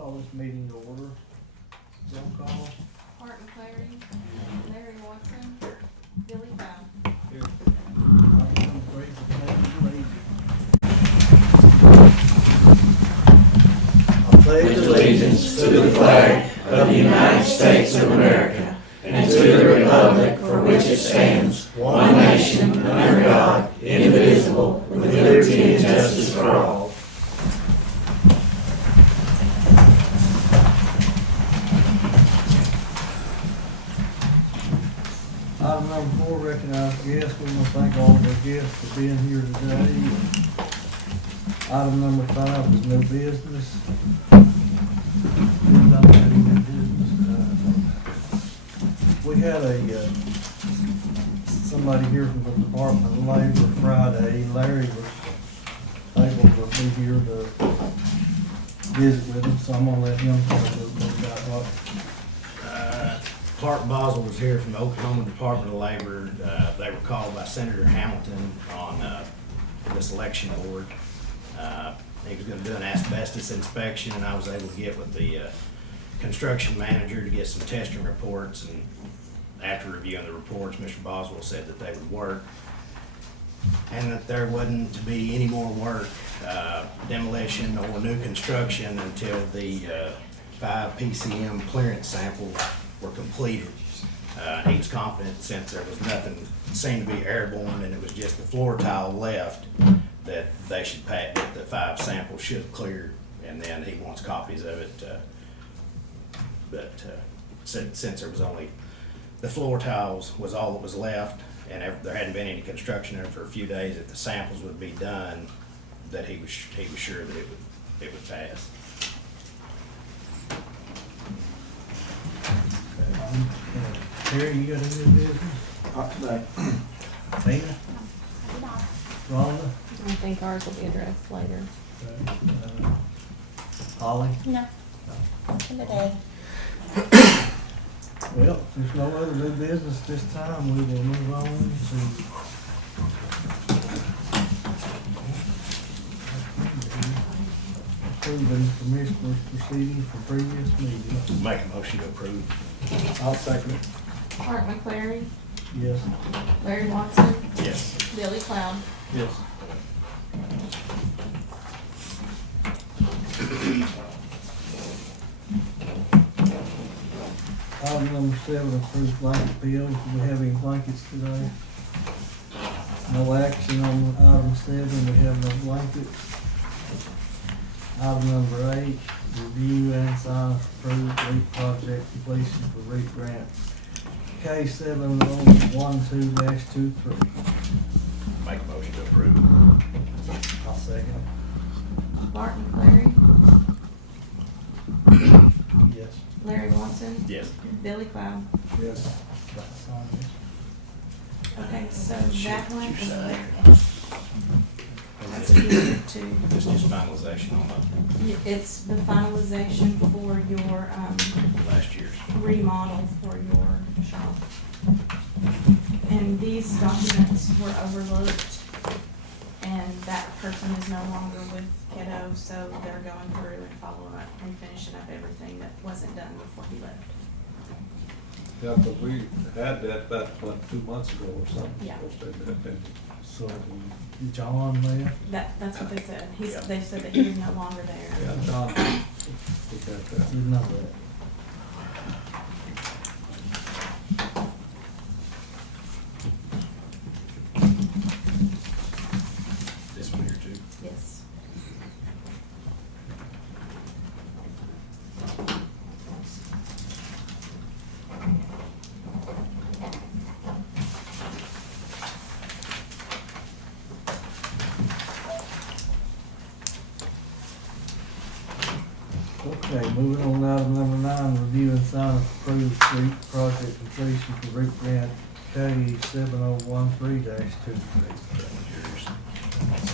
Call this meeting to order. Roll call. Martin Clary, Larry Watson, Billy Bow. Here. Item 3 for pledge allegiance. I Pledge allegiance to the flag of the United States of America and to the republic for which it stands, one nation, under God, indivisible, with liberty and justice for all. Item number 4, recognize guests. We want to thank all of our guests for being here today. Item number 5 is new business. Anybody have any new business? We had somebody here from the Department of Labor Friday. Larry was able to be here to visit with him, so I'm gonna let him talk a little bit about what. Clark Boswell was here from the Oklahoma Department of Labor. They were called by Senator Hamilton on this election board. He was going to do an asbestos inspection, and I was able to get with the construction manager to get some testing reports. And after reviewing the reports, Mr. Boswell said that they would work and that there wasn't to be any more work, demolition or new construction until the 5 PCM clearance samples were completed. He was confident, since there was nothing seemed to be airborne and it was just the floor tile left, that they should pass, that the 5 samples should have cleared, and then he wants copies of it. But since there was only the floor tiles was all that was left, and there hadn't been any construction in it for a few days, if the samples would be done, that he was sure that it would pass. Terry, you got any new business? Not today. Tina? Rhonda? I think ours will be addressed later. Holly? No, today. Well, if there's no other new business this time, we will move on to approving commissioner's proceedings for previous meetings. Make a motion to approve. I'll second it. Martin McClary, Yes. Larry Watson, Yes. Billy Cloud. Yes. Item number 7, approved blanket bills. Do we have any blankets today? No action on item 7, we have no blankets. Item number 8, review and sign approved REAP project completion for REAP grant K7012-23. Make a motion to approve. I'll second. Martin McClary, Yes. Larry Watson, Yes. Billy Cloud. Yes. Okay, so that one is there. That's This good too. is finalization on It's the finalization for your last year's. remodel for your shop. And these documents were overlooked, and that person is no longer with Kiddo, so they're going through and following up and finishing up everything that wasn't done before he left. Yeah, but we had that, what, 2 months ago or something. Yeah. So, John there? That's what they said. Yeah. They said that he was no longer there. Yeah, John, we got that. Didn't know that. This one here too. Yes. Okay, moving on to item number 9, review and sign approved REAP project completion for REAP grant K7013-23. That was yours. Make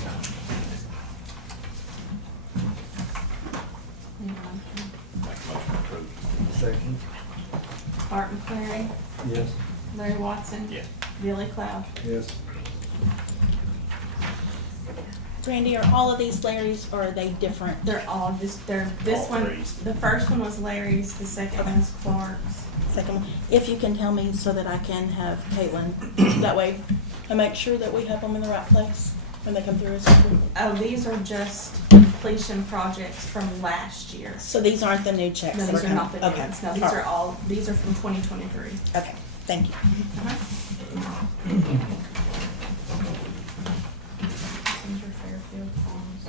a motion to approve. Second. Martin McClary, Yes. Larry Watson. Yes. Billy Cloud. Yes. Brandy, are all of these Larry's or are they different? They're all this All one, threes. the first one was Larry's, the second Okay. one was Clark's. Second one, if you can tell me so that I can have Caitlin, that way I make sure that we have them in the right place when they come through as approval. Oh, these are just completion projects from last year. So these aren't the new checks? No, that these are coming- not the new okay. ones. No, these All are right. all, these are from 2023. Okay, thank you. These are Fairfield Farms.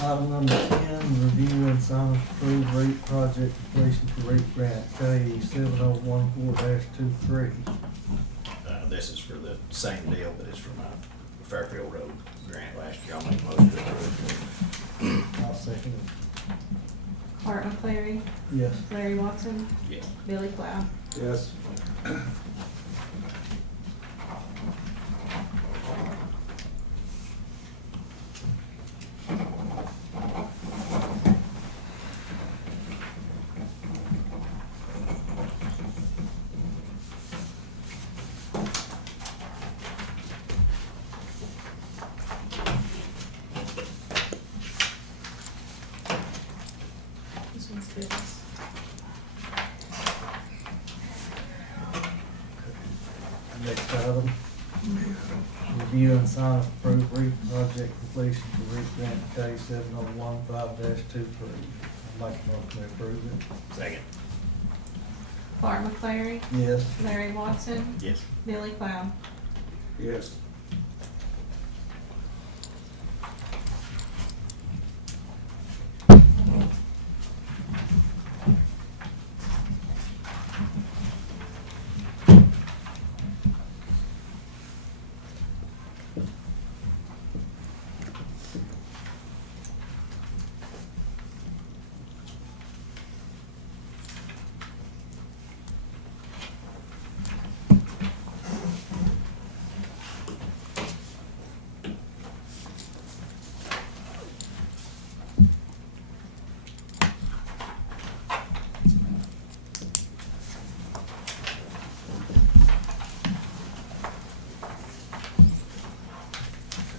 Item number 10, review and sign approved rate project completion for rate grant K 7014-23. This is for the same deal, but it's from Fairfield Road grant last year. I'll make a motion to approve. I'll second it. Art McClary, Yes. Larry Watson, Yes. Billy Cloud. Yes. This one's good. Next item, review and sign approved rate project completion for rate grant K 7015-23. I'd like to motion to approve it. Second. Art McClary, Yes. Larry Watson, Yes. Billy Cloud. Yes.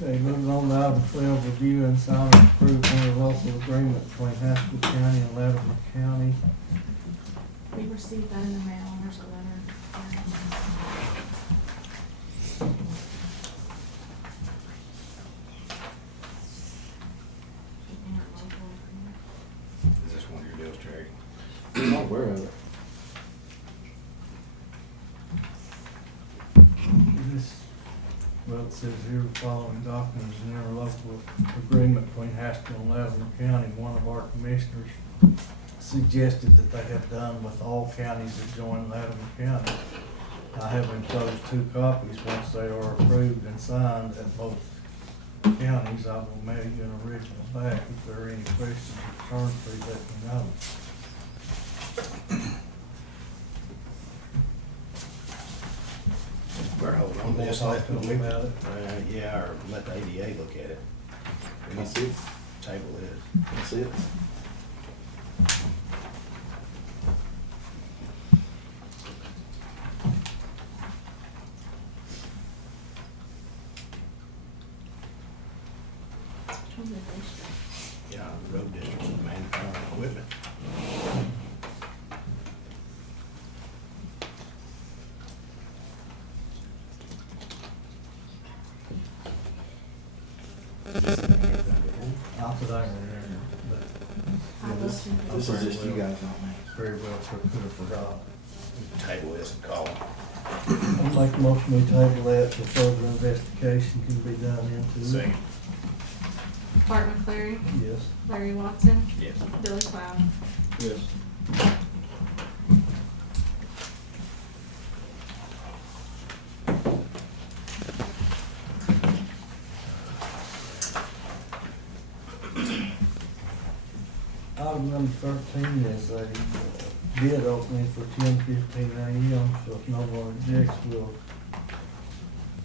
Okay, moving on to item 12, review and sign approved interlocal agreement between Haskell County and Latimer County. We received that in the mail, and there's a letter. Is this one of your deals, Terry? I'm not aware of it. This, well, it says here, the following document is an interlocal agreement between Haskell and Latimer County. One of our commissioners suggested that they have done with all counties that join Latimer County. I have enclosed 2 copies. Once they are approved and signed at both counties, I will mail you an original back. If there are any questions or concerns, please let me know. We're holding on to Want this. to talk to them about it? Yeah, or let the ADA look at it. We need That's to it. table it. That's it. Yeah, the road district's with manpower and equipment. Not that I remember, but I listened to This is just you guys, not me. very well could have forgot. Table this and call them. I'll make a motion we table that till further investigation can be done into it. Second. Art McClary, Yes. Larry Watson, Yes. Billy Cloud. Yes. Item number 13 is a bid opening for 10:15 a.m. So if no one objects, we'll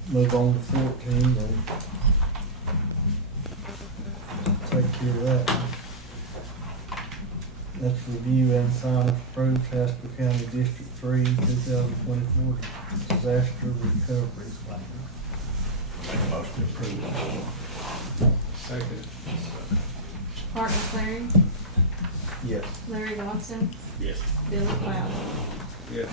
move on to 14 and take care of that one. That's review and sign approved Haskell County District 3 2024 disaster recovery plan. Make a motion to approve. Second. Art McLaren, Yes. Larry Watson, Yes. Billy Cloud. Yes.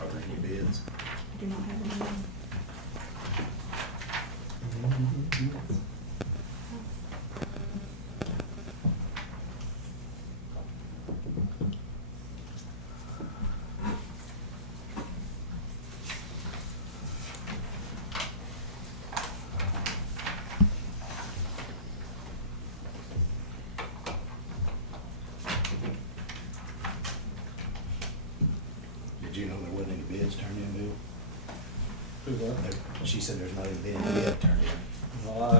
Are there any bids? Do not have any. Did you know there wasn't any bids turned in, Bill? Who's that? She said there's not even been any bid turned in. Well, I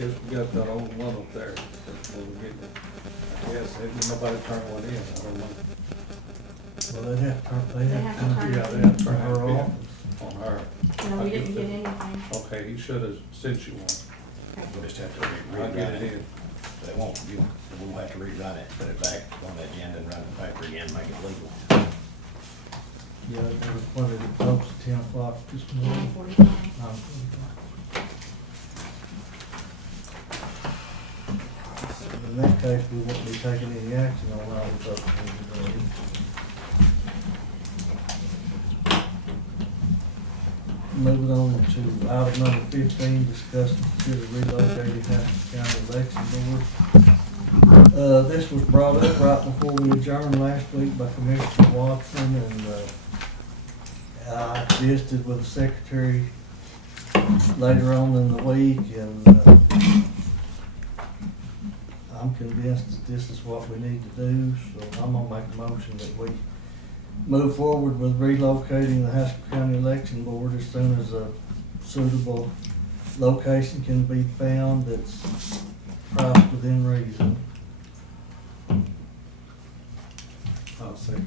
guess we got that old one up there. that we're getting. I guess, ain't nobody turned one in, I don't know. Well, they have to, They have to turn Yeah, it they in. have to For turn her it in office. on her. No, we didn't get anything. Okay, he should have sent you one. We'll just have to I'll rewrite get it it. in. They won't, we'll have to rewrite it, put it back on the agenda and run the paper again, make it legal. Yeah, they were, what did it close at 10 o'clock this morning? 9:45. In that case, we won't be taking any action on all the stuff we need to do. Moving on to item number 15, discuss and consider relocating Haskell County Election Board. This was brought up right before we adjourned last week by Commissioner Watson, and I visited with the secretary later on in the week, and I'm convinced that this is what we need to do, so I'm gonna make a motion that we move forward with relocating the Haskell County Election Board as soon as a suitable location can be found that's priced within reason. I'll second.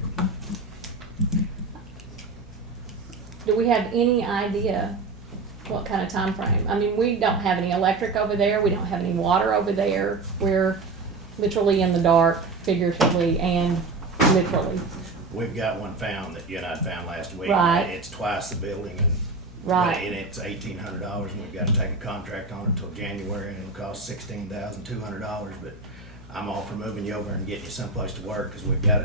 Do we have any idea what kind of time frame? I mean, we don't have any electric over there, we don't have any water over there. We're literally in the dark, figuratively and literally. We've got one found that you and I found last week. Right. It's twice the building and. Right. And it's $1,800 and we've got to take a contract on it until January and it'll cost $16,200, but I'm all for moving you over and getting you someplace to work, cause we've got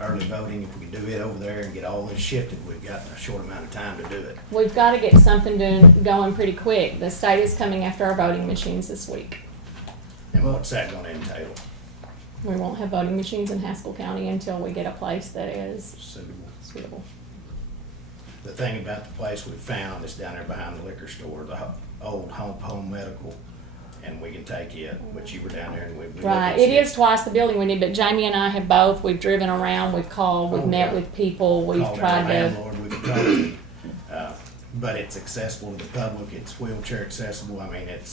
early voting, if we can do it over there and get all this shifted, we've got a short amount of time to do it. We've gotta get something going pretty quick. The state is coming after our voting machines this week. And what's that gonna entail? We won't have voting machines in Haskell County until we get a place that is Suitable. suitable. The thing about the place we found is down there behind the liquor store, the old home medical, and we can take it, but you were down there and we looked Right, at it is twice the building we need, but Jamie and I have both, we've driven around, we've called, we've Oh, met yeah. with people, we've Called our tried to. landlord, we can talk to, but it's accessible to the public, it's wheelchair accessible, I mean, it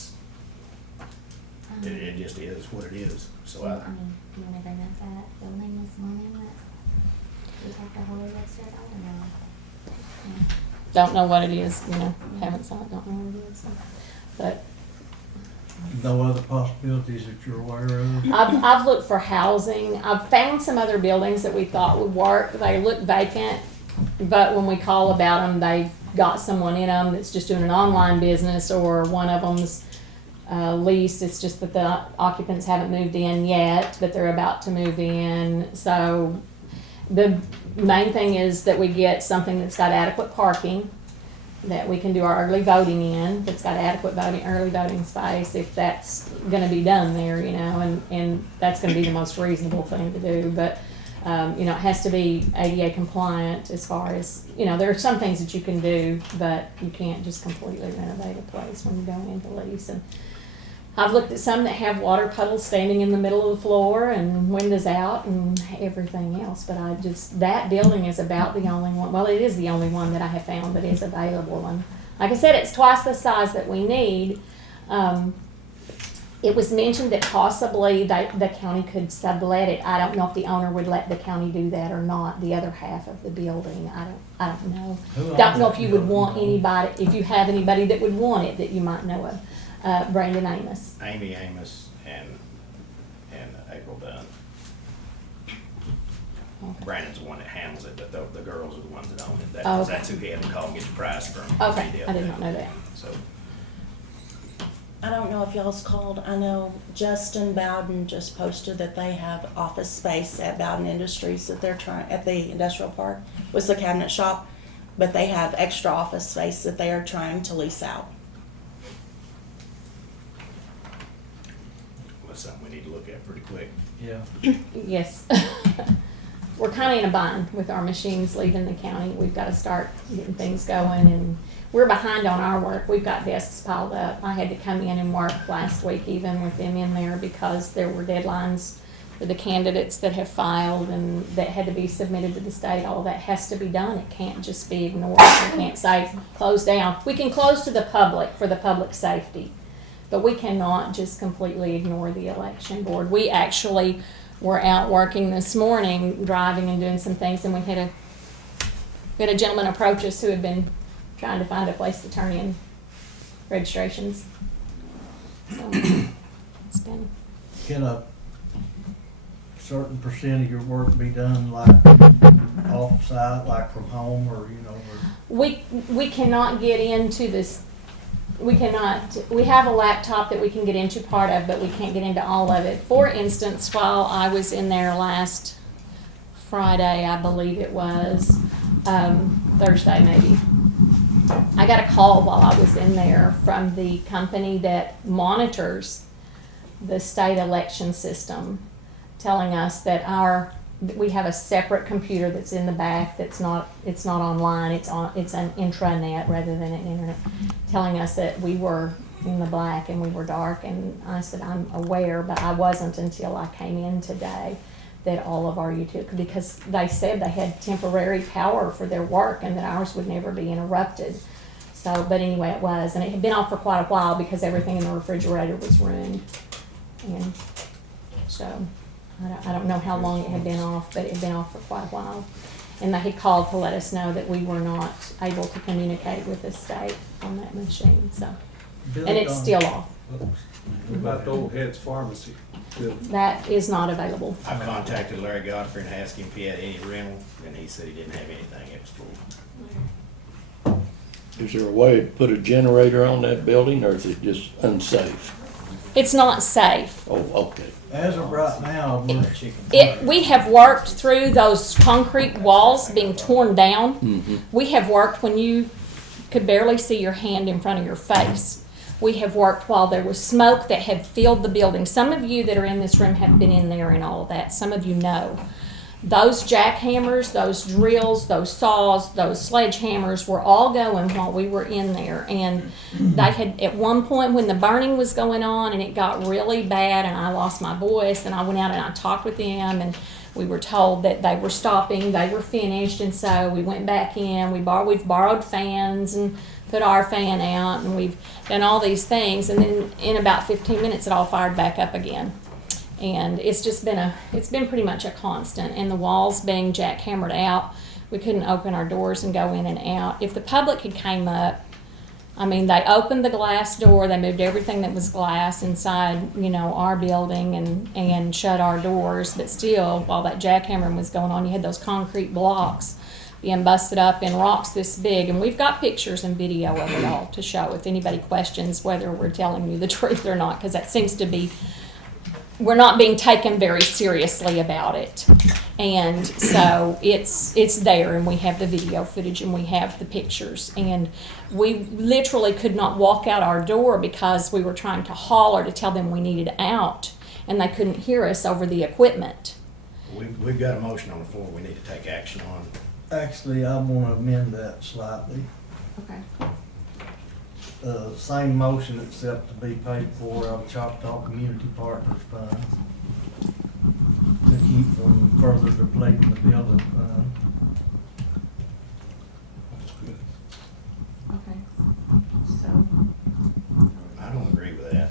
just is what it is, so I mean, do you wanna bring up that building this morning that we have to hold it upstairs, I don't know. Don't know what it is, haven't saw it, don't know what it is, so. But No other possibilities that you're aware of? I've looked for housing, I've found some other buildings that we thought would work, they look vacant, but when we call about them, they've got someone in them that's just doing an online business, or one of them's leased, it's just that the occupants haven't moved in yet, but they're about to move in, so the main thing is that we get something that's got adequate parking, that we can do our early voting in, that's got adequate early voting space, if that's gonna be done there, and that's gonna be the most reasonable thing to do, but, it has to be ADA compliant as far as, there are some things that you can do, but you can't just completely renovate a place when you go into lease, and I've looked at some that have water puddles standing in the middle of the floor and windows out and everything else, but that building is about the only one, well, it is the only one that I have found that is available, and like I said, it's twice the size that we need. It was mentioned that possibly the county could sublet it. I don't know if the owner would let the county do that or not, the other half of the building. I don't know. Who owns Don't know that if you would want building? anybody, if you have anybody that would want it that you might know of. Brandon Amos. Amy Amos and April Dunn. Okay. Brandon's the one that handles it, but the girls are the ones that own it. Oh, okay. That's who he had to call and get the price from. Okay, He I did not know that. So, I don't know if y'all's called, I know Justin Bowden just posted that they have office space at Bowden Industries that they're trying, at the industrial park, was the cabinet shop, but they have extra office space that they are trying to lease out. that's something we need to look at pretty quick. Yeah. Yes. We're kind of in a bind with our machines leaving the county. We've got to start getting things going, and we're behind on our work. We've got desks piled up. I had to come in and work last week even with them in there because there were deadlines for the candidates that have filed and that had to be submitted to the state. All that has to be done. It can't just be ignored. We can't say close down. We can close to the public for the public safety, but we cannot just completely ignore the election board. We actually were out working this morning, driving and doing some things, and we had a gentleman approach us who had been trying to find a place to turn in registrations. So it's been. Can a certain percent of your work be done like off-site, like from home, or, you know, or? We cannot get into this. We have a laptop that we can get into part of, but we can't get into all of it. For instance, while I was in there last Friday, I believe it was, Thursday maybe, I got a call while I was in there from the company that monitors the state election system, telling us that we have a separate computer that's in the back it's not online, it's an intranet rather than an internet, telling us that we were in the black and we were dark. And I said, I'm aware, but I wasn't until I came in today, that all of our utilities, because they said they had temporary power for their work and that ours would never be interrupted. So, but anyway, it was, and it had been off for quite a while because everything in the refrigerator was ruined. And so I don't know how long it had been off, but it had been off for quite a while. And they had called to let us know that we were not able to communicate with the state on that machine, so. And it's still off. What about the old Head's Pharmacy? That is not available. I contacted Larry Godfrey and asked him if he had any rental, and he said he didn't have anything, it was full. Is there a way to put a generator on that building, or is it just unsafe? It's not safe. Oh, okay. As of right now, We have worked through those concrete walls being torn down. Mm-hmm. We have worked when you could barely see your hand in front of your face. We have worked while there was smoke that had filled the building. Some of you that are in this room have been in there and all of that. Some of you know. Those jackhammers, those drills, those saws, those sledgehammers were all going while we were in there. And they had, at one point when the burning was going on and it got really bad and I lost my voice, and I went out and I talked with them, and we were told that they were stopping, they were finished, and so we went back in. We've borrowed fans and put our fan out, and we've done all these things, and then in about 15 minutes it all fired back up again. And it's just been it's been pretty much a constant. And the walls being jackhammered out, we couldn't open our doors and go in and out. If the public had came up, I mean, they opened the glass door, they moved everything that was glass inside, you know, our building, and shut our doors. But still, while that jackhammering was going on, you had those concrete blocks being busted up in rocks this big. And we've got pictures and video of it all to show if anybody questions whether we're telling you the truth or not, because that seems to be, we're not being taken very seriously about it. And so it's there, and we have the video footage and we have the pictures, and we literally could not walk out our door because we were trying to holler to tell them we needed out, and they couldn't hear us over the equipment. We've got a motion on the floor we need to take action on. actually, I want to amend that slightly. Okay. Same motion except to be paid for out of Choctaw Community Partners Fund to keep from further depleting the building fund. Okay. So, I don't agree with that.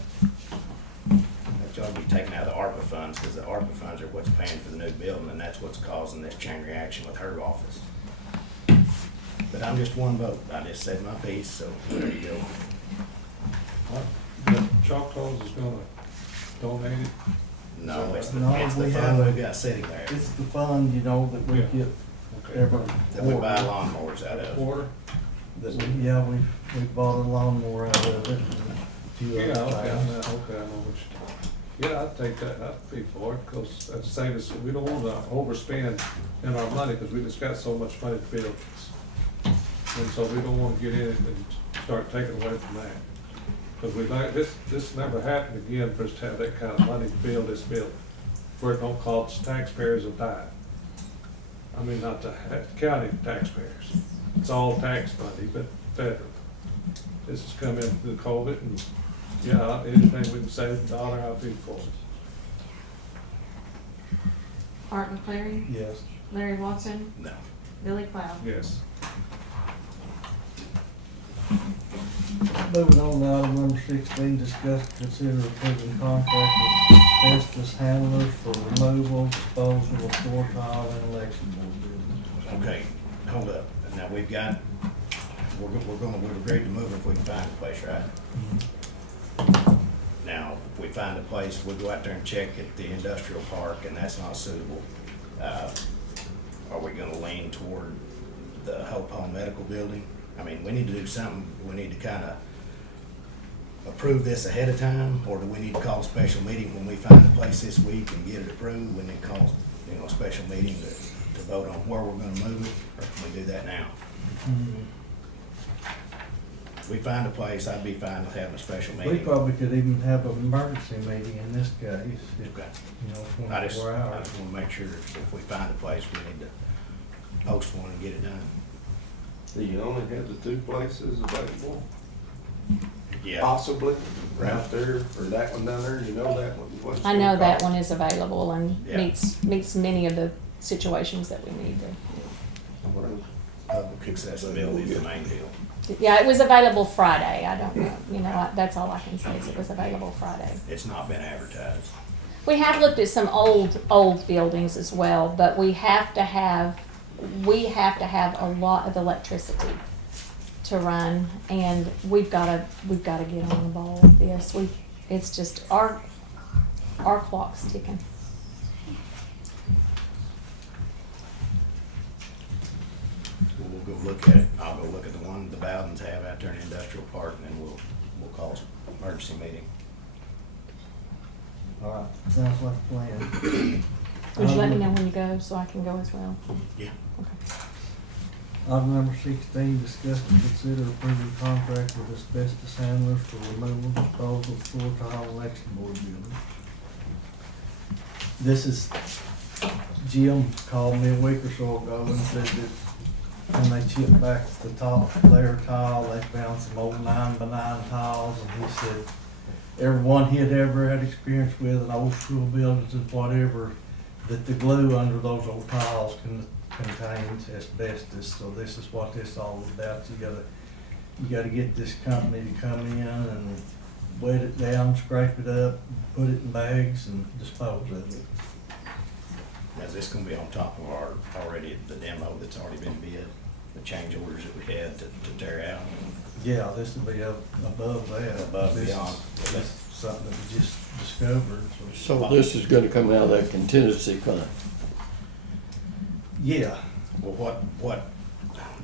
to be taken out of the ARPA funds, because the ARPA funds are what's paying for the new building, and that's what's causing this chain reaction with her office. But I'm just one vote. I just said my piece, so there you go. What, the Choctaws is gonna donate it? No, it's the No, fund we have- we've got sitting there, It's the fund, you know, that we Yeah. get Okay. every that we buy quarter. lawnmowers out of. Quarter? That we bought a lawnmower out of it and a few Yeah, other okay, things. I know what you're talking. Yeah, I'd take that, I'd be for it, because that's the same as, we don't wanna overspend in our money, because we just got so much money to build this. And so we don't wanna get in it and start taking away from that. Because we like, this never happened again for us to have that kind of money to build this building, where it don't cost taxpayers a dime. I mean, not the county taxpayers, it's all tax money, but federal. This has come in through COVID, and, yeah, anything we can save a dollar, I'll be for it. Art McCleary, Yes. Larry Watson, No. Billy Cloud. Yes. Moving on to item number 16, discuss, consider approving contract with asbestos handlers for removal, disposal of floor tile and election board buildings. Okay, hold up. Now, we've got, we've agreed to move if we can find a place, right? Now, if we find a place, we'll go out there and check at the industrial park, and that's not suitable. Are we gonna lean toward the Hope Home Medical Building? I mean, we need to do something. We need to kinda approve this ahead of time, or do we need to call a special meeting when we find a place this week and get it approved? We need to call, a special meeting to vote on where we're gonna move it, or can we do that now? If we find a place, I'd be fine with having a special We meeting. probably could even have an emergency meeting in this case, if, Okay. you know, I just 24 hours. wanna make sure if we find a place, we need to post one and get it done. Do you only have the two places available? Yeah, Possibly, right there, or that one down there, you know that one? What's I it know that called? one is available and Yeah. meets many of the situations that we need to. public accessibility is the main deal. Yeah, it was available Friday. I don't know, that's all I can say is it was available Friday. It's not been advertised. We have looked at some old buildings as well, but we have to have a lot of electricity to run, and we've gotta get on the ball with this. It's just, our clock's ticking. We'll go look at it. I'll go look at the one the Bowdens have out there in the industrial park, and then we'll call an emergency meeting. All right, sounds like a plan. Would you let me know when you go so I can go as well? Yeah. Okay. Item number 16, discuss and consider approving contract with asbestos handlers for removal, disposal of floor tile election board buildings. This is, Jim called me a week or so ago and said that when they chipped back the top layer tile, they found some old 9x9 tiles, and he said everyone he had ever had experience with in old school buildings and whatever, that the glue under those old tiles contains asbestos. So this is what this all is about. You gotta get this company to come in and wet it down, scrape it up, put it in bags and dispose of it. Now, is this gonna be on top of the demo that's already been bid, the change orders that we had to tear out? Yeah, this will be up above that. Above This beyond. is something that we just discovered, so. So this is gonna come out of that contingency fund? Yeah, Well, what,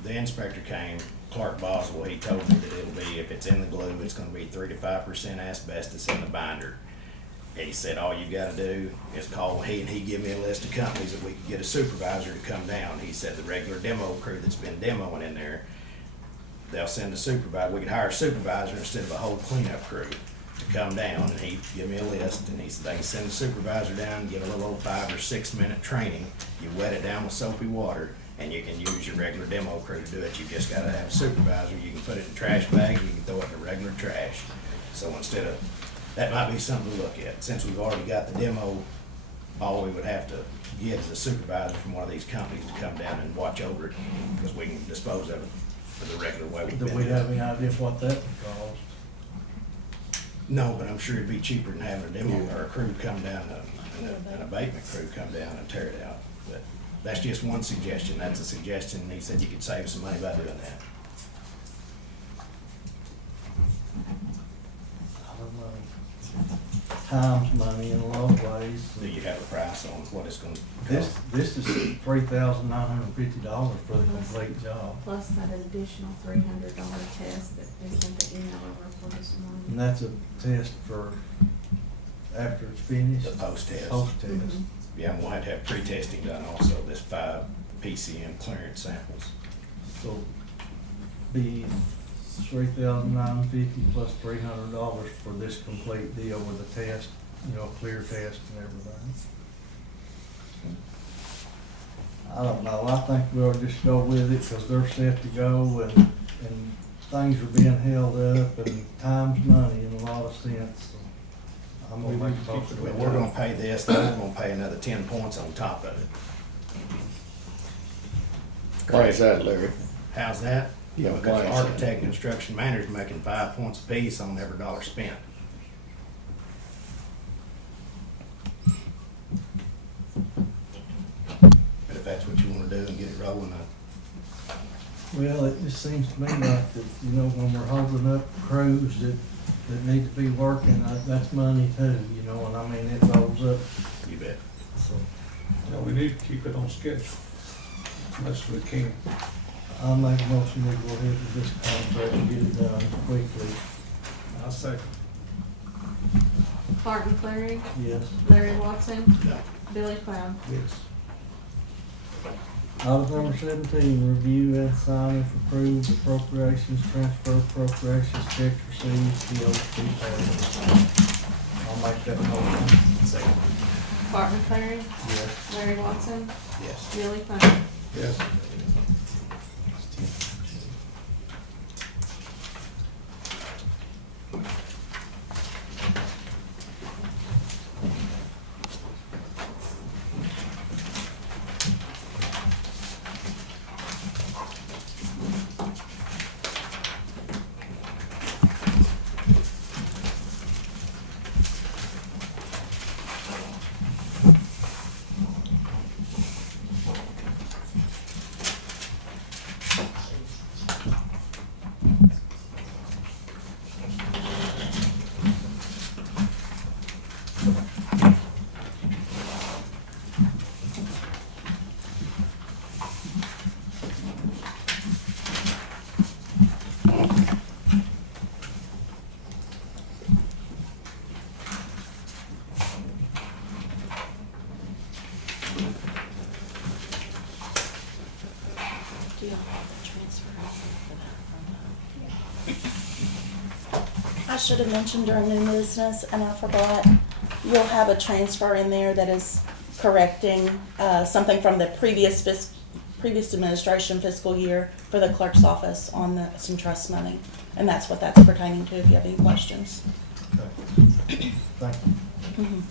the inspector came, Clark Boswell, he told me that it'll be, if it's in the glue, it's gonna be 3 to 5% asbestos in the binder. He said, all you gotta do is call, he give me a list of companies that we could get a supervisor to come down. He said the regular demo crew that's been demoing in there, they'll send a supervisor, we could hire a supervisor instead of a whole cleanup crew to come down, and he give me a list, and he said they can send a supervisor down, get a little old 5 or 6 minute training. You wet it down with soapy water, and you can use your regular demo crew to do it. You just gotta have a supervisor. You can put it in trash bags, you can throw it in the regular trash. So instead of, that might be something to look at. Since we've already got the demo, all we would have to get is a supervisor from one of these companies to come down and watch over it, because we can dispose of it the regular way we've do been we doing have it. any idea what that would cost? No, but I'm sure it'd be cheaper than having a demo or a crew come down, an abatement crew come down and tear it out. But that's just one suggestion. That's a suggestion, and he said you could save some money by doing that. Time's money in a lot of ways. Do you have a price on what it's gonna This, cost? this is $3,950 for the complete job. Plus that additional $300 test that they sent the email over for this And morning. that's a test for after it's finished. The post-test. Post-test. Mhm. Yeah, and we'll have to have pre-testing done also, there's 5 PCM clearance samples. So be $3,950 plus $300 for this complete deal with the test, you know, clear test and everything. I don't know, I think we'll just go with it because they're set to go and things are being held up and time's money in a lot of sense. So I'm gonna make a motion. But we're gonna pay this, then we're gonna pay another 10 points on top of it. Why is that, Larry? How's that? Yeah, Because why the is that? architect and construction manager's making 5 points apiece on every dollar spent. But if that's what you wanna do and get it rolling, Well, it just seems to me like that, you know, when we're holding up crews that need to be working, that's money too, you know, and I mean, it rolls up, you bet. so. Yeah, we need to keep it on schedule, much as we can. I'll make a motion to go ahead with this contract and get it done quickly. I second. Martin Clary, Yes. Larry Watson, No. Billy Cloud. Yes. Item number 17, review and sign if approved appropriations, transfer appropriations, checks received, bills to be paid. I'll make that motion. Second. Martin Clary, Yes. Larry Watson, Yes. Billy Cloud. Yes. Do you have the transfer for that? I should have mentioned during new business, and I forgot, you'll have a transfer in there that is correcting, something from the previous administration fiscal year for the clerk's office on some trust money. And that's what that's pertaining to, if you have any questions. Okay. Thank you. Mhm.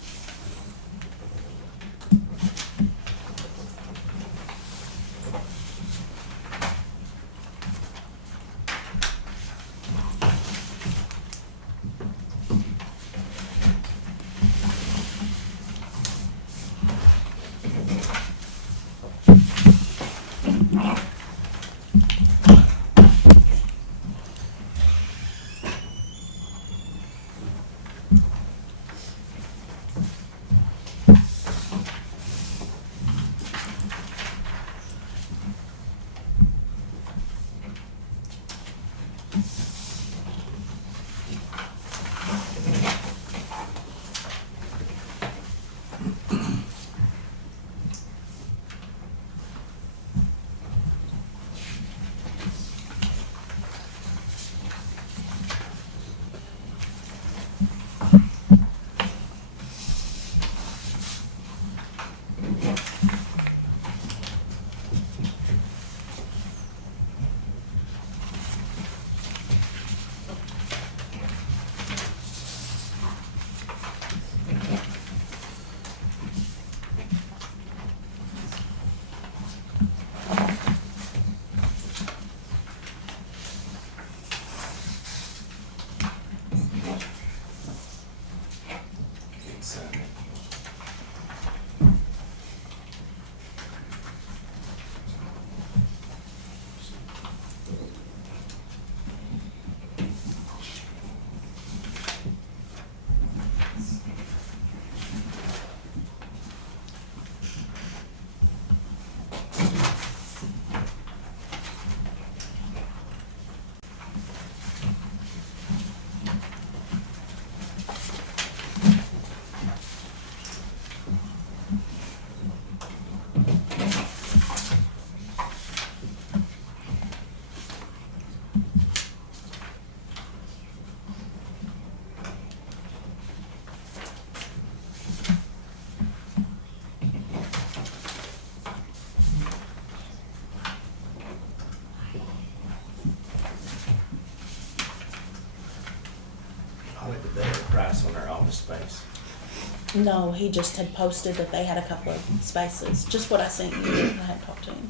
No, he just had posted that they had a couple of spaces, just what I sent you, I had talked to him.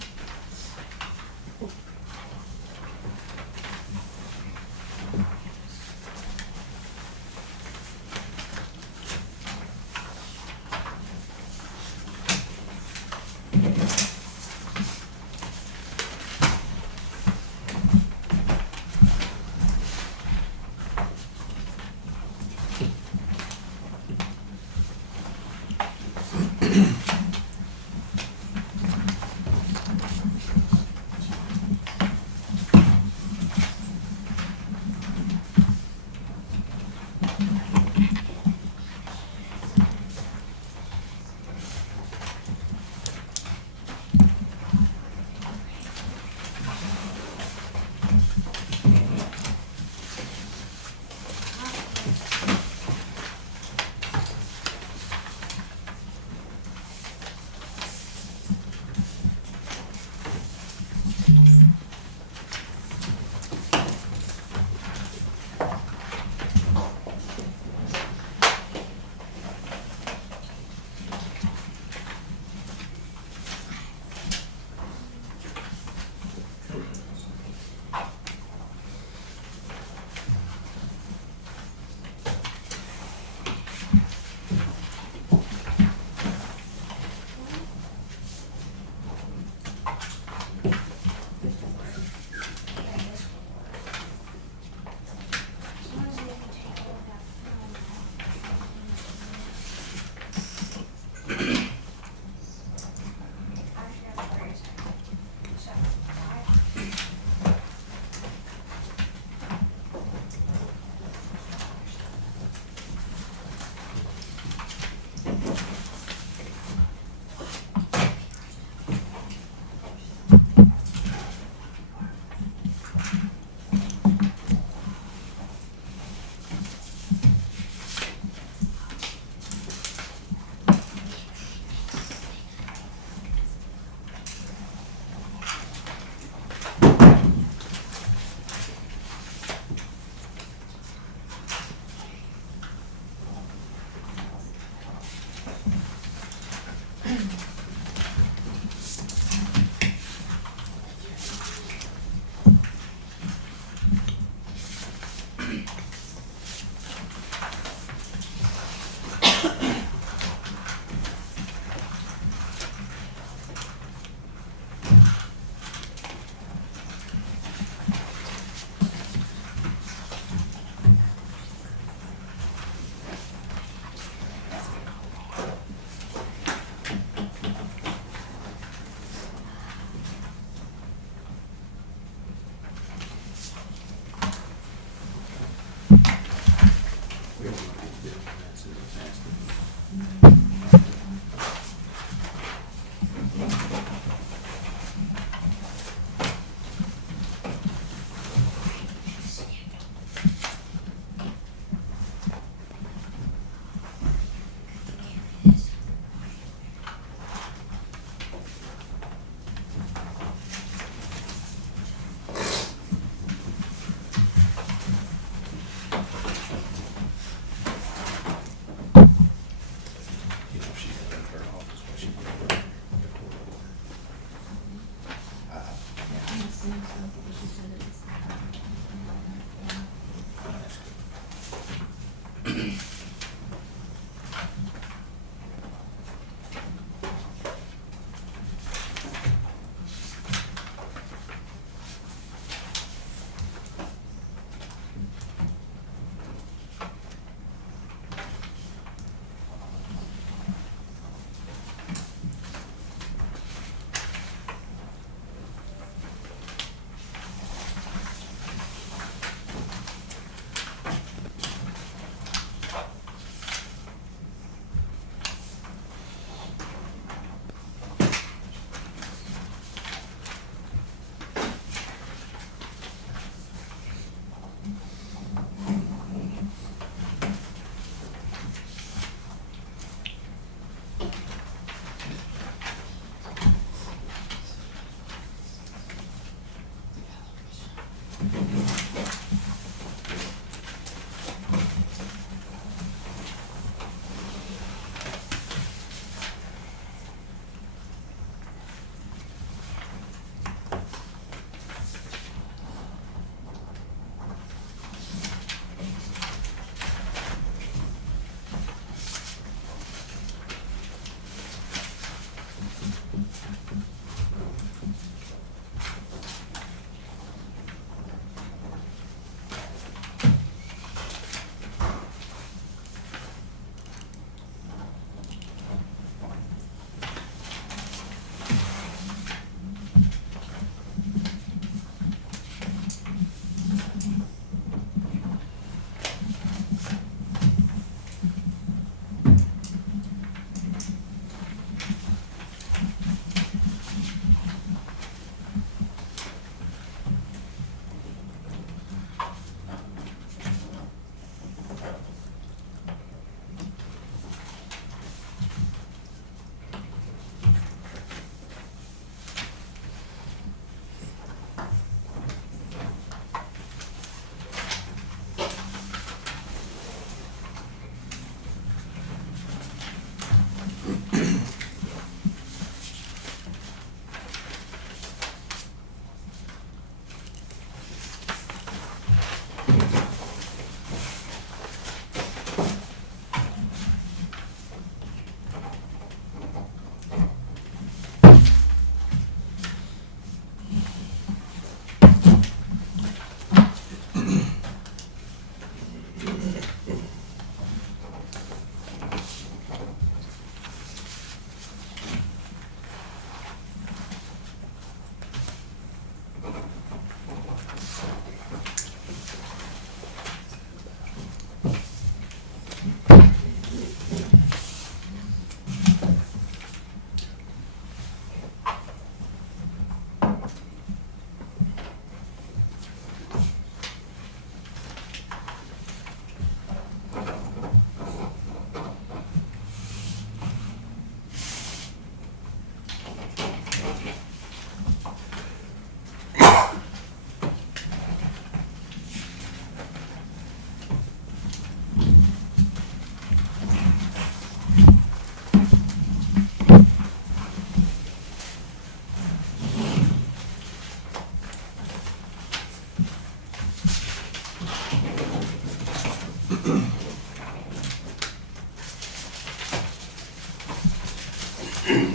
Well,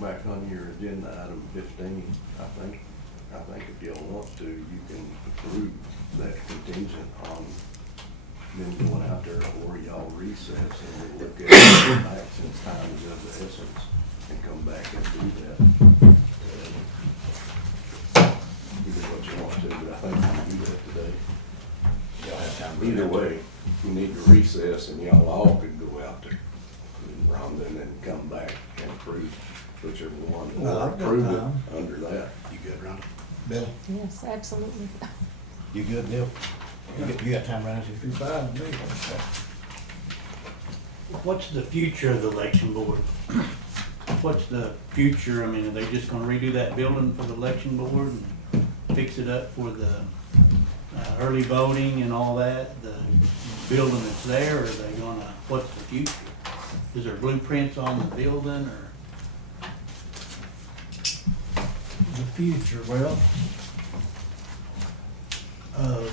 back on your agenda, item 15, I think if y'all want to, you can approve that contingent on them going out there, or y'all recess and we'll look at it back since time is of the essence and come back and do that. You do what you want to, but I think you can do that today. Y'all have time to Either way, you need to recess and y'all all could go out there and then come back and approve whichever one, No, or I've got approve it time. under that. You good, Rhonda? Billy? Yes, absolutely. You good, Bill? You got time, Rhonda? Be fine with me. What's the future of the election board? What's the future? I mean, are they just gonna redo that building for the election board and fix it up for the early voting and all that? The building that's there, or are they gonna, what's the future? Is there blueprints on the building, or? The future, well, I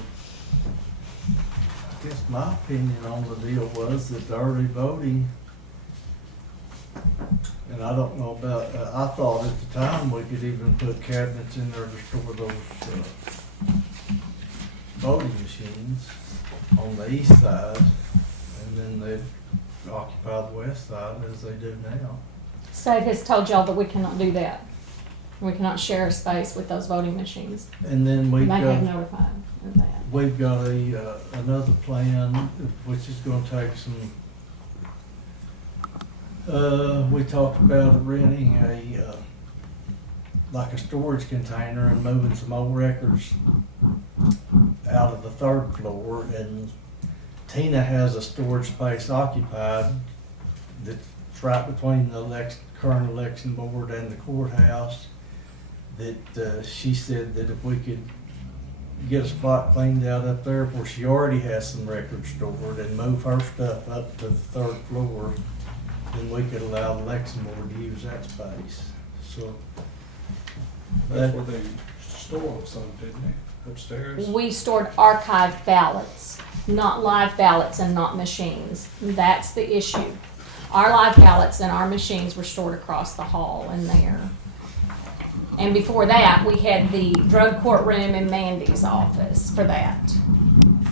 guess my opinion on the deal was that the early voting, and I don't know about, I thought at the time we could even put cabinets in there to store those voting machines on the east side, and then they'd occupy the west side as they do now. State has told y'all that we cannot do that. We cannot share a space with those voting machines. And then They we've have got, notified of that. we've got another plan, which is gonna take some, we talked about renting like a storage container and moving some old records out of the third floor, and Tina has a storage space occupied that's right between the current election board and the courthouse, that she said that if we could get a spot cleaned out up there where she already has some records stored and move her stuff up to the third floor, then we could allow the election board to use that space. So That's where they store some, didn't they, upstairs? We stored archived ballots, not live ballots and not machines. That's the issue. Our live ballots and our machines were stored across the hall in there. And before that, we had the drug courtroom in Mandy's office for that,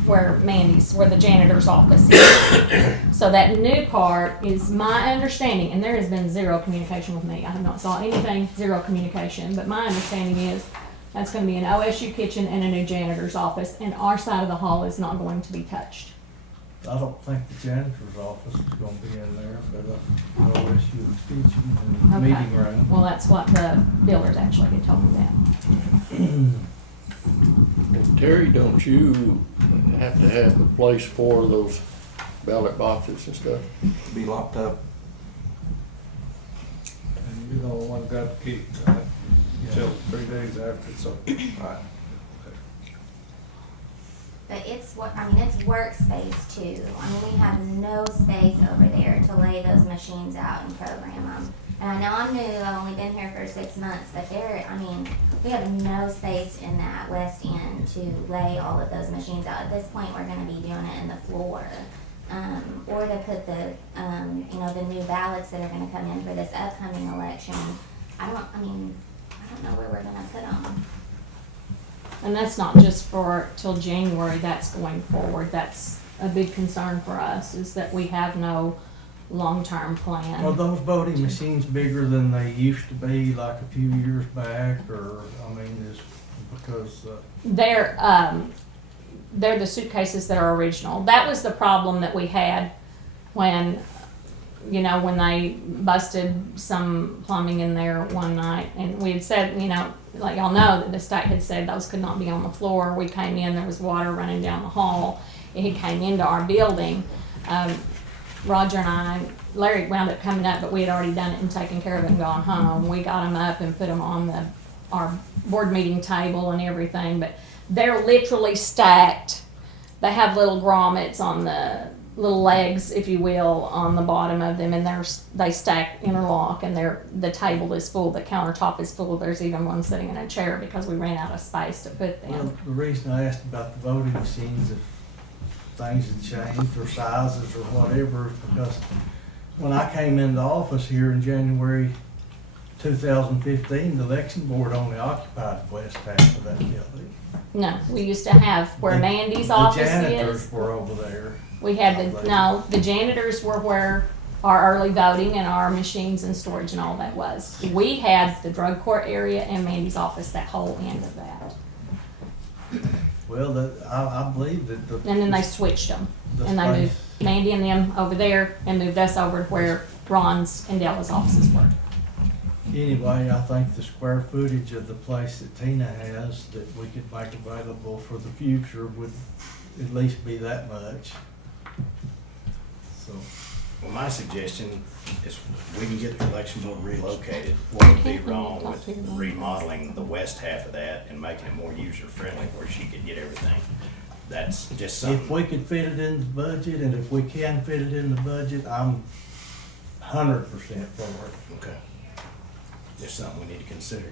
where the janitor's office is. So that new part is my understanding, and there has been zero communication with me. I have not saw anything, zero communication, but my understanding is that's gonna be an OSU kitchen and a new janitor's office, and our side of the hall is not going to be touched. I don't think the janitor's office is gonna be in there, but OSU extension and Okay. meeting room. Well, that's what the builders actually had told me that. And Terry, don't you have to have a place for those ballot boxes and stuff? Be locked up. And you don't want to got the key, right? Till 3 days after it's up. Right. But it's it's workspace too. I mean, we have no space over there to lay those machines out and program them. And I know I'm new, I've only been here for 6 months, but we have no space in that west end to lay all of those machines out. At this point, we're gonna be doing it in the floor. Or to put the new ballots that are gonna come in for this upcoming election. I don't know where we're gonna put them. And that's not just for till January, that's going forward. That's a big concern for us, is that we have no long-term plan. Are those voting machines bigger than they used to be, like a few years back, or, is because, They're the suitcases that are original. That was the problem that we had when you know, when they busted some plumbing in there one night, and we had said, you know, like y'all know, that the state had said those could not be on the floor. We came in, there was water running down the hall. It came into our building. Roger and I, Larry wound up coming up, but we had already done it and taken care of it and gone home. We got them up and put them on our board meeting table and everything, but they're literally stacked. They have little grommets on the little legs, if you will, on the bottom of them, and they stack interlock, and the table is full, the countertop is full. There's even one sitting in a chair because we ran out of space to put them. Well, the reason I asked about the voting machines, if things had changed or sizes or whatever, is because when I came into office here in January 2015, the election board only occupied the west half of that building. No, we used to have where The- Mandy's office The janitors is. were over there. We had the janitors were where our early voting and our machines and storage and all that was. We had the drug court area and Mandy's office, that whole end of that. Well, I believe that the. And then they switched them. the And they space- moved Mandy and them over there and moved us over to where Ron's and Della's offices were. Anyway, I think the square footage of the place that Tina has that we could make available for the future would at least be that much. So, Well, my suggestion is we can get the election board relocated. What would be Can't we wrong talk with to your mom? remodeling the west half of that and making it more user-friendly where she could get everything? That's just if something. we could fit it in the budget, and if we can fit it in the budget, I'm 100% for it. Okay. Just something we need to consider.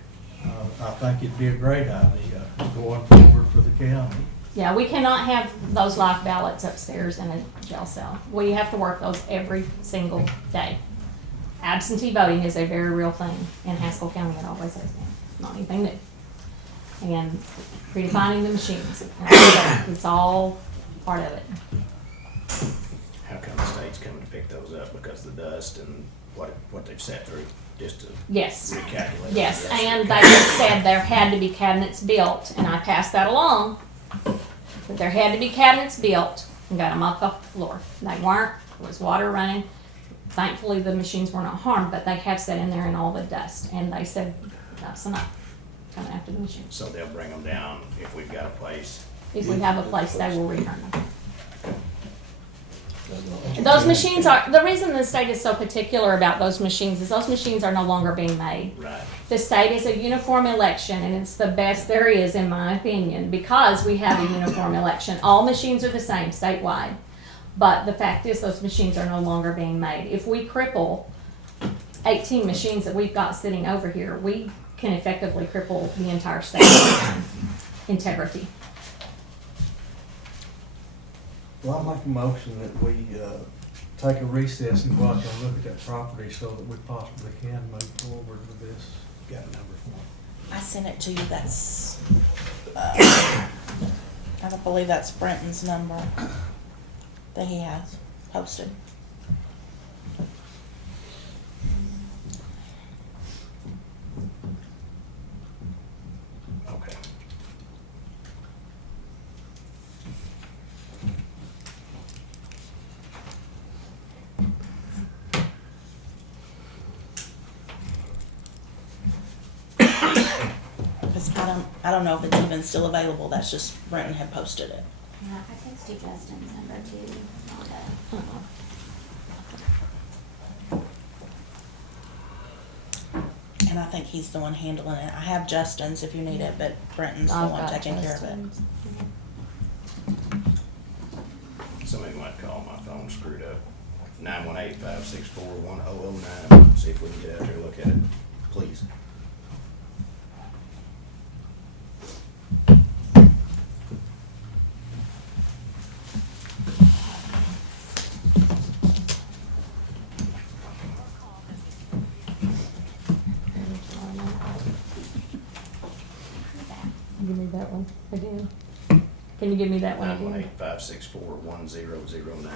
I think it'd be a great idea going forward for the county. Yeah, we cannot have those live ballots upstairs in a jail cell. We have to work those every single day. Absentee voting is a very real thing in Haskell County. It always has been. Not anything new. And redefining the machines. It's all part of it. How come the state's coming to pick those up? Because of the dust and what they've set through, just to Yes. recalculate? Yes, the rest of and it? they just said there had to be cabinets built, and I passed that along. That there had to be cabinets built and got them up off the floor. They weren't, there was water running. Thankfully, the machines were not harmed, but they have sat in there in all the dust, and they said, that's enough, coming after the machines. So they'll bring them down if we've got a place. If we have a place, they will return them. Those machines are, the reason the state is so particular about those machines is those machines are no longer being made. Right. The state is a uniform election, and it's the best there is, in my opinion, because we have a uniform election. All machines are the same statewide, but the fact is those machines are no longer being made. If we cripple 18 machines that we've got sitting over here, we can effectively cripple the entire state's integrity. Well, I make a motion that we take a recess and go out and look at that property so that we possibly can move forward with this. Got a number for I sent it to you, that's, I don't believe that's Brenton's number that he has posted. them? Okay. Because I don't know if it's even still available, that's just Brenton had posted it. Yeah, I texted Justin's number too. And I think he's the one handling it. I have Justin's if you need it, but Brenton's the I've one got taking care of it. Justin's. Somebody might call my phone screwed up. 918-564-1009. See if we can get out there and look at it, please. Give me that one again. Can you give me that one again? 918-564-1009.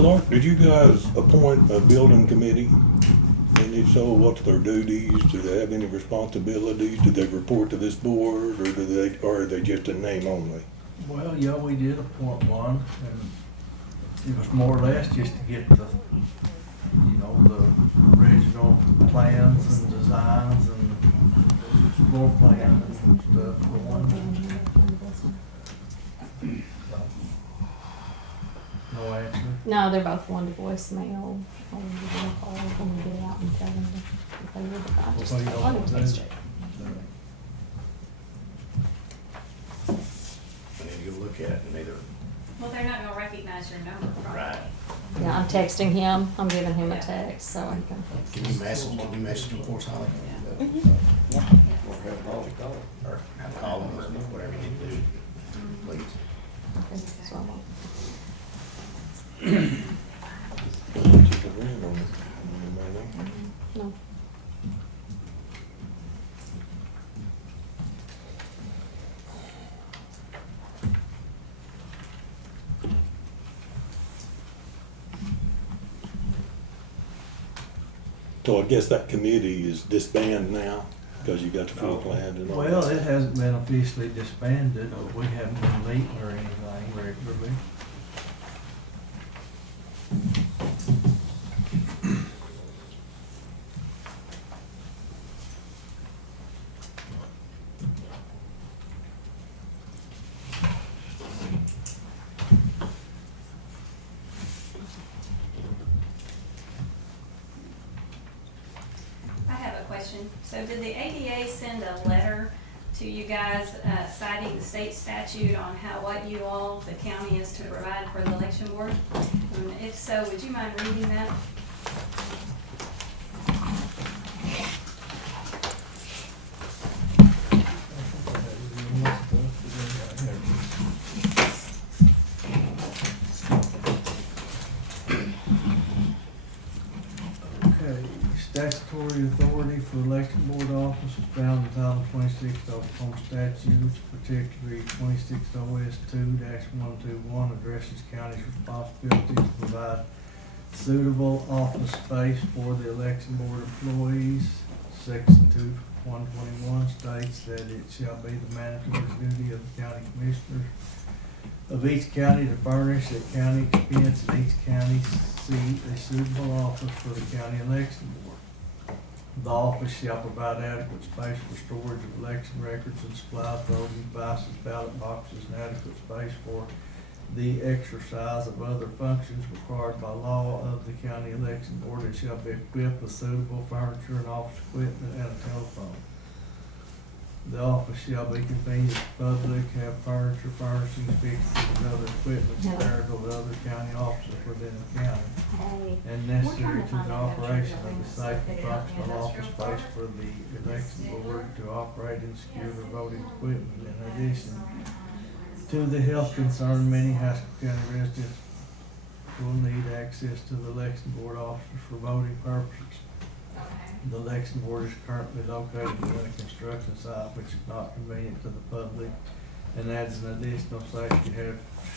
Clark, did you guys appoint a building committee? And if so, what's their duties? Do they have any responsibilities? Do they report to this board, or are they just a name only? Well, yeah, we did appoint one, and it was more or less just to get the, you know, the original plans and designs and floor plans and stuff for one. No answer. No, they're both one to voicemail. I'll give them a call when we get out and tell them if they would. I just, Well, you don't I'll want to text do- you. I need to go look at it and either, Well, they're not gonna recognize your number, probably. right. Yeah, I'm texting him. I'm giving him a text so I can. Can you message him for us, Holly? Or have Molly call. Or call him or whatever you need to do, please. Okay, so I'm on. No. So I guess that committee is disbanded now, because you got the floor plan and all that. Well, it hasn't been officially disbanded, but we haven't been meeting or anything regularly. I have a question. So did the ADA send a letter to you guys citing the state statute on what you all, the county, is to provide for the election board? And if so, would you mind reading that? Okay, statutory authority for election board office is found in Title 26 Oklahoma statutes, particularly 26 OS 2-121 addresses county's responsibility to provide suitable office space for the election board employees. Section 121 states that it shall be the mandatory duty of the county commissioners of each county to furnish at county expense in each county seat a suitable office for the county election board. The office shall provide adequate space for storage of election records and supplies, voting devices, ballot boxes, and adequate space for the exercise of other functions required by law of the county election board, and shall be equipped with suitable furniture and office equipment and a telephone. The office shall be convenient to the public, have furniture, furnishings, fixtures, and other equipment comparable to other county offices within the county, and necessary to the operation of the safe and functional office space for the election board to operate and secure the voting equipment. In addition to the health concern, many Haskell County residents will need access to the election board offices for voting purposes. The election board is currently located in a construction site which is not convenient to the public and adds an additional safety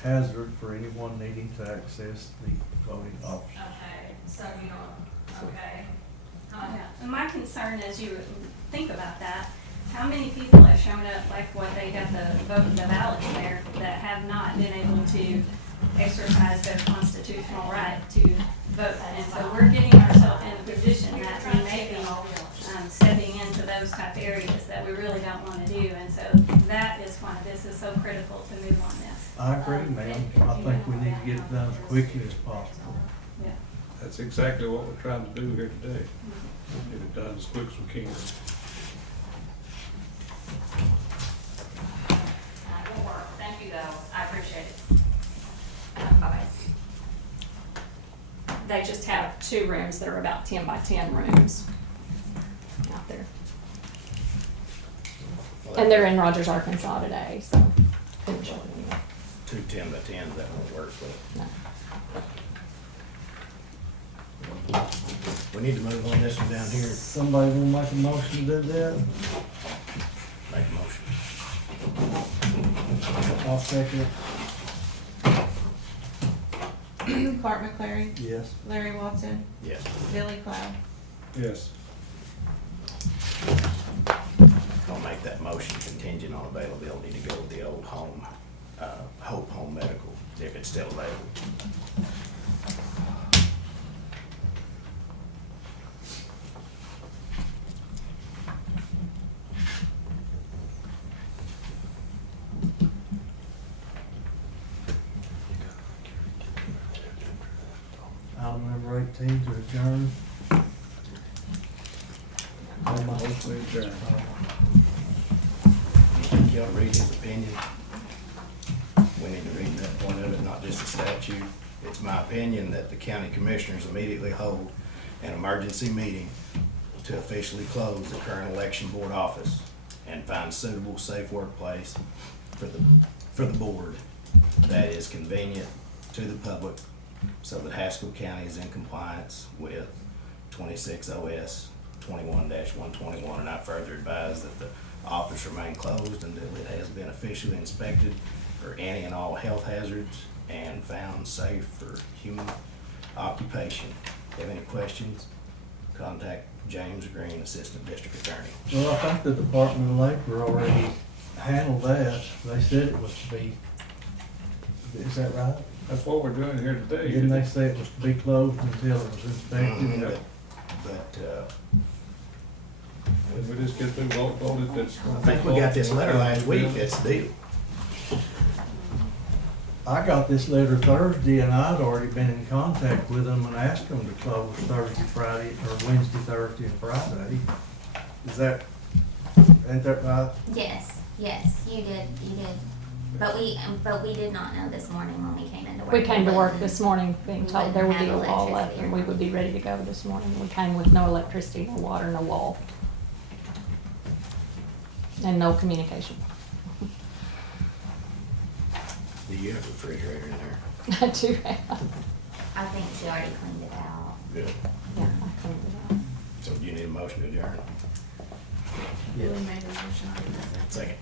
hazard for anyone needing to access the voting office. Okay, so you don't, okay. And my concern is you think about that, how many people have shown up, like what they got the ballots there, that have not been able to exercise their constitutional right to vote? And so we're getting ourselves in a position that we may be stepping into those type areas that we really don't want to do. And so that is why this is so critical to move on this. I agree, ma'am. I think we need to get it done as quickly as possible. Yeah. That's exactly what we're trying to do here today. Get it done as quick as we can. That will work. Thank you, though. I appreciate it. Bye-bye. They just have 2 rooms that are about 10 by 10 rooms out there. And they're in Rogers, Arkansas today, so couldn't show it anyway. 2 10 by 10s, that won't work, but No. we need to move on this one down here. Somebody will make a motion to do that? Make a motion. I'll second it. Clark McClary, Yes. Larry Watson, Yes. Billy Cloud. Yes. I'll make that motion contingent on availability to go with the old home, Hope Home Medical, if it's still available. Item number 18 to adjourn. Motion adjourned. You think y'all read his opinion? We need to read that point of it, not just the statute. It's my opinion that the county commissioners immediately hold an emergency meeting to officially close the current election board office and find suitable, safe workplace for the board that is convenient to the public, so that Haskell County is in compliance with 26 OS 21-121, and I further advise that the office remain closed until it has been officially inspected for any and all health hazards and found safe for human occupation. If you have any questions, contact James Green, Assistant District Attorney. Well, I think the Department of Labor already handled that. They said it was to be, is that right? That's what we're doing here today. Didn't they say it was to be closed until it was inspected? But If we just get through voted, that's. I think we got this letter last week, that's the deal. I got this letter Thursday and I'd already been in contact with them and asked them to close Thursday, Friday, or Wednesday, Thursday, and Friday. Is that, ain't that right? Yes, you did. But we did not know this morning when we came into work. We came to work wouldn't- this morning being we told there would be a wouldn't have wall up electricity and or we would be ready to go this morning. We came with no electricity, no water, no wall. And no communication. Do you have a refrigerator in there? I do have, I think she already cleaned it out. Good. yeah, I cleaned it out. So do you need a motion to adjourn? Billy made the motion. Second.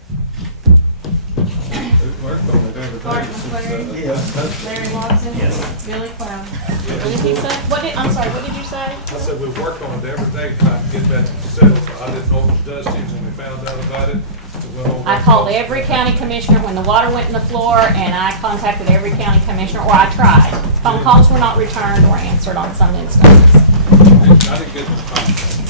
We've worked on it every Clark day since, McClary, Yeah. Larry Watson, Yes. Billy Cloud. What did he say? I'm sorry, what did you say? I said we've worked on it every day trying to get that settled. I didn't know it was dusty when we found out about it. We went over I and called talked. every county commissioner when the water went in the floor, and I contacted every county commissioner, or I tried. Phone calls were not returned or answered on some instances. I didn't get the